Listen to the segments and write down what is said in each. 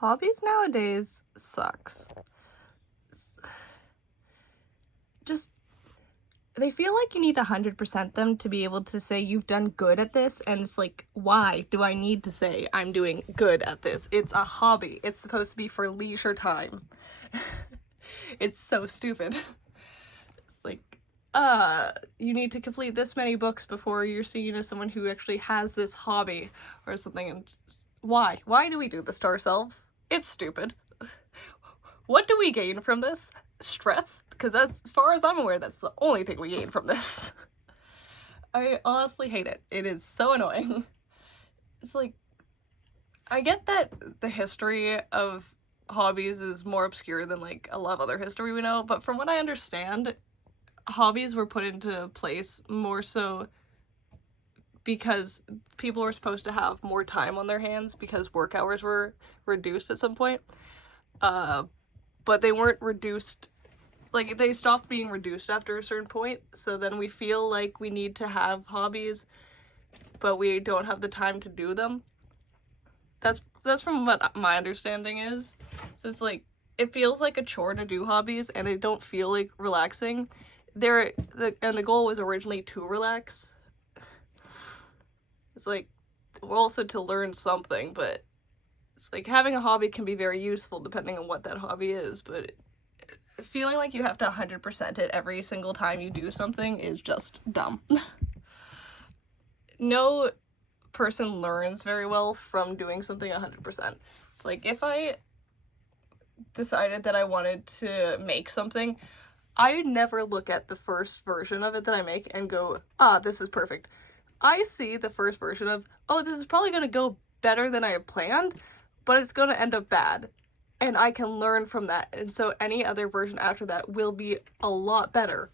Hobbies nowadays sucks. Just, they feel like you need to 100% them to be able to say you've done good at this, and it's like, why do I need to say I'm doing good at this? It's a hobby. It's supposed to be for leisure time. It's so stupid. It's like, you need to complete this many books before you're seen as someone who actually has this hobby or something. And why? Why do we do this to ourselves? It's stupid. What do we gain from this? Stress? Because as far as I'm aware, that's the only thing we gain from this. I honestly hate it. It is so annoying. It's like, I get that the history of hobbies is more obscure than like a lot of other history we know, but from what I understand, hobbies were put into place more so because people were supposed to have more time on their hands because work hours were reduced at some point. But they weren't reduced, like, they stopped being reduced after a certain point, so then we feel like we need to have hobbies, but we don't have the time to do them. That's from what my understanding is. So it's like, it feels like a chore to do hobbies, and they don't feel like relaxing. And the goal was originally to relax. It's like, also to learn something, but it's like having a hobby can be very useful depending on what that hobby is, but feeling like you have to 100% it every single time you do something is just dumb. No person learns very well from doing something 100%. It's like, if I decided that I wanted to make something, I would never look at the first version of it that I make and go, this is perfect. I see the first version of, this is probably going to go better than I had planned, but it's going to end up bad. And I can learn from that. And so any other version after that will be a lot better.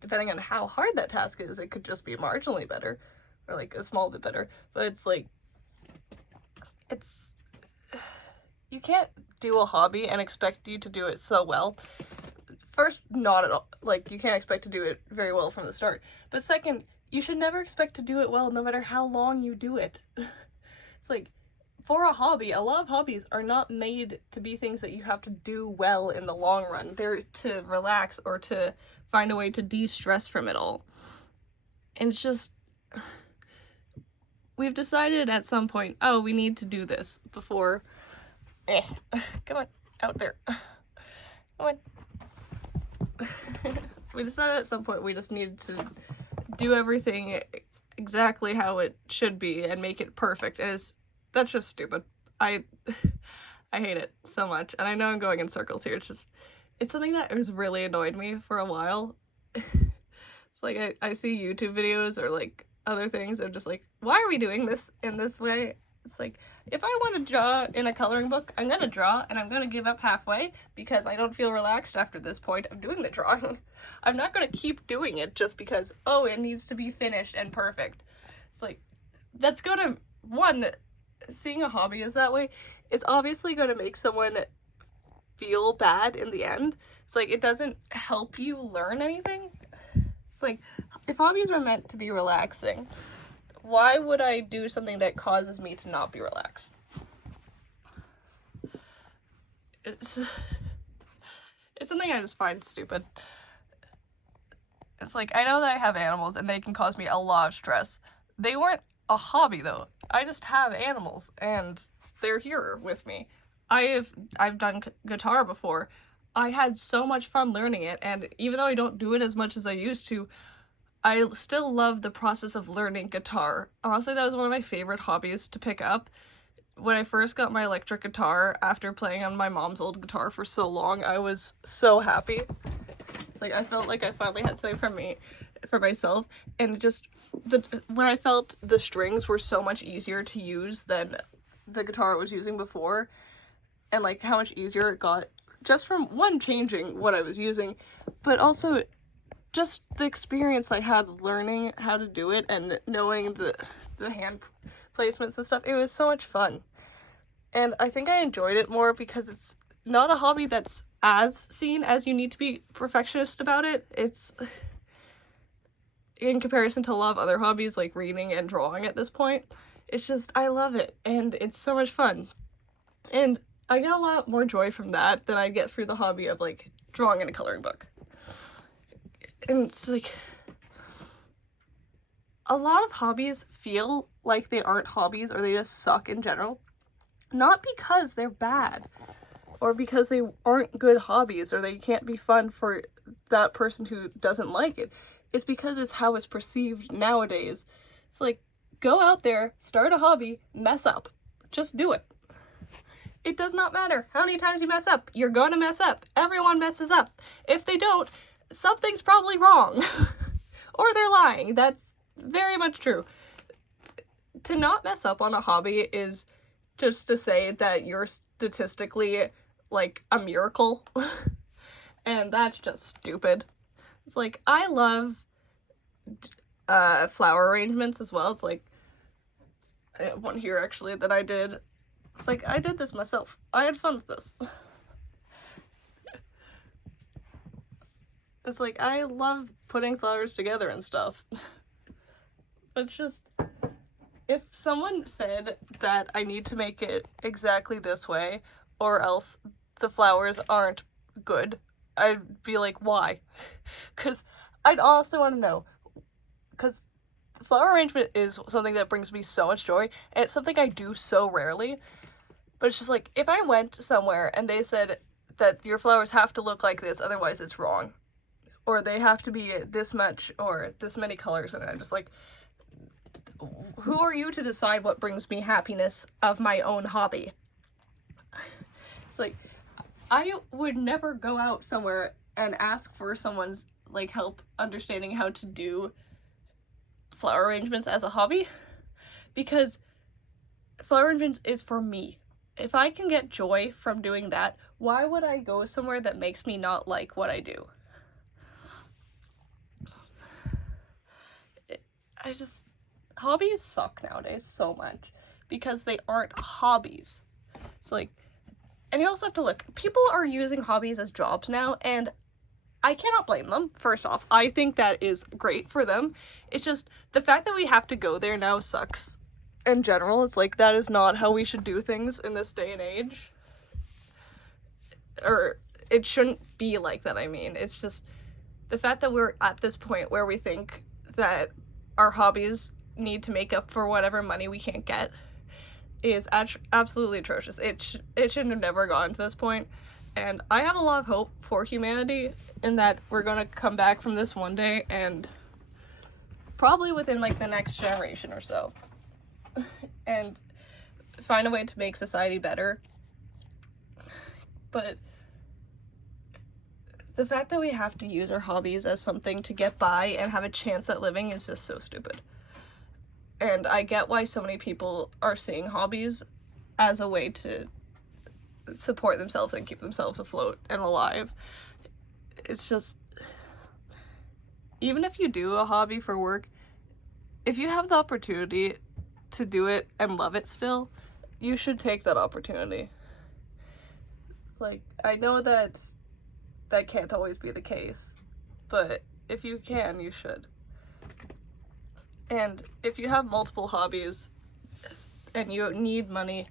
Depending on how hard that task is, it could just be marginally better. Or like a small bit better. But it's like, you can't do a hobby and expect you to do it so well. First, not at all. Like, you can't expect to do it very well from the start. But second, you should never expect to do it well no matter how long you do it. It's like, for a hobby, a lot of hobbies are not made to be things that you have to do well in the long run. They're to relax or to find a way to de-stress from it all. And it's just, we've decided at some point, we need to do this before, come on, out there, come on. We decided at some point we just needed to do everything exactly how it should be and make it perfect. That's just stupid. I hate it so much, and I know I'm going in circles here. It's something that has really annoyed me for a while. It's like, I see YouTube videos or like other things, they're just like, why are we doing this in this way? It's like, if I want to draw in a coloring book, I'm gonna draw, and I'm gonna give up halfway because I don't feel relaxed after this point of doing the drawing. I'm not gonna keep doing it just because, it needs to be finished and perfect. It's like, that's gonna, seeing a hobby is that way, it's obviously gonna make someone feel bad in the end. It's like, it doesn't help you learn anything. It's like, if hobbies were meant to be relaxing, why would I do something that causes me to not be relaxed? It's something I just find stupid. It's like, I know that I have animals and they can cause me a lot of stress. They weren't a hobby though. I just have animals and they're here with me. I've done guitar before. I had so much fun learning it, and even though I don't do it as much as I used to, I still love the process of learning guitar. Honestly, that was one of my favorite hobbies to pick up. When I first got my electric guitar, after playing on my mom's old guitar for so long, I was so happy. It's like, I felt like I finally had something for myself, and just, when I felt the strings were so much easier to use than the guitar I was using before, and like how much easier it got just from changing what I was using, but also just the experience I had learning how to do it and knowing the hand placements and stuff. It was so much fun. And I think I enjoyed it more because it's not a hobby that's as seen as you need to be perfectionist about it. It's, in comparison to a lot of other hobbies like reading and drawing at this point, it's just, I love it and it's so much fun. And I get a lot more joy from that than I get through the hobby of like drawing in a coloring book. And it's like, a lot of hobbies feel like they aren't hobbies, or they just suck in general. Not because they're bad, or because they aren't good hobbies, or they can't be fun for that person who doesn't like it. It's because it's how it's perceived nowadays. It's like, go out there, start a hobby, mess up. Just do it. It does not matter how many times you mess up. You're gonna mess up. Everyone messes up. If they don't, something's probably wrong. Or they're lying. That's very much true. To not mess up on a hobby is just to say that you're statistically like a miracle. And that's just stupid. It's like, I love flower arrangements as well. It's like, I have one here actually that I did. It's like, I did this myself. I had fun with this. It's like, I love putting flowers together and stuff. It's just, if someone said that I need to make it exactly this way, or else the flowers aren't good, I'd be like, why? Because I'd also want to know. Because flower arrangement is something that brings me so much joy, and it's something I do so rarely. But it's just like, if I went somewhere and they said that your flowers have to look like this, otherwise it's wrong. Or they have to be this much or this many colors, and I'm just like, who are you to decide what brings me happiness of my own hobby? It's like, I would never go out somewhere and ask for someone's like help understanding how to do flower arrangements as a hobby, because flower arrangements is for me. If I can get joy from doing that, why would I go somewhere that makes me not like what I do? Hobbies suck nowadays so much because they aren't hobbies. It's like, and you also have to look, people are using hobbies as jobs now, and I cannot blame them. First off, I think that is great for them. It's just the fact that we have to go there now sucks. In general, it's like, that is not how we should do things in this day and age. Or it shouldn't be like that, I mean. It's just the fact that we're at this point where we think that our hobbies need to make up for whatever money we can't get is absolutely atrocious. It shouldn't have never gotten to this point. And I have a lot of hope for humanity in that we're gonna come back from this one day, and probably within like the next generation or so, and find a way to make society better. But the fact that we have to use our hobbies as something to get by and have a chance at living is just so stupid. And I get why so many people are seeing hobbies as a way to support themselves and keep themselves afloat and alive. It's just, even if you do a hobby for work, if you have the opportunity to do it and love it still, you should take that opportunity. Like, I know that that can't always be the case, but if you can, you should. And if you have multiple hobbies and you need money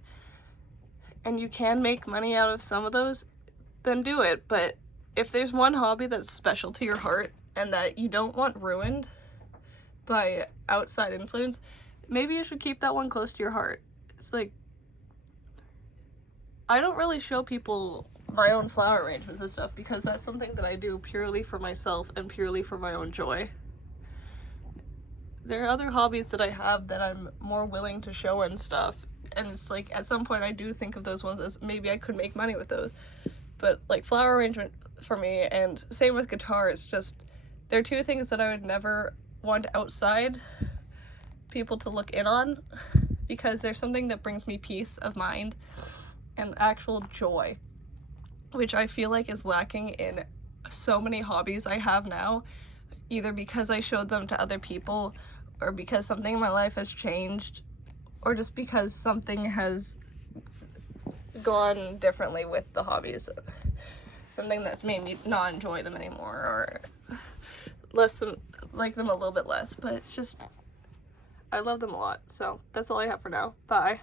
and you can make money out of some of those, then do it. But if there's one hobby that's special to your heart and that you don't want ruined by outside influence, maybe you should keep that one close to your heart. It's like, I don't really show people my own flower arrangements and stuff because that's something that I do purely for myself and purely for my own joy. There are other hobbies that I have that I'm more willing to show and stuff, and it's like, at some point I do think of those ones as maybe I could make money with those. But like flower arrangement for me, and same with guitar, it's just, they're two things that I would never want outside people to look in on, because there's something that brings me peace of mind and actual joy, which I feel like is lacking in so many hobbies I have now, either because I showed them to other people, or because something in my life has changed, or just because something has gone differently with the hobbies. Something that's made me not enjoy them anymore, or like them a little bit less, but it's just, I love them a lot. So that's all I have for now. Bye.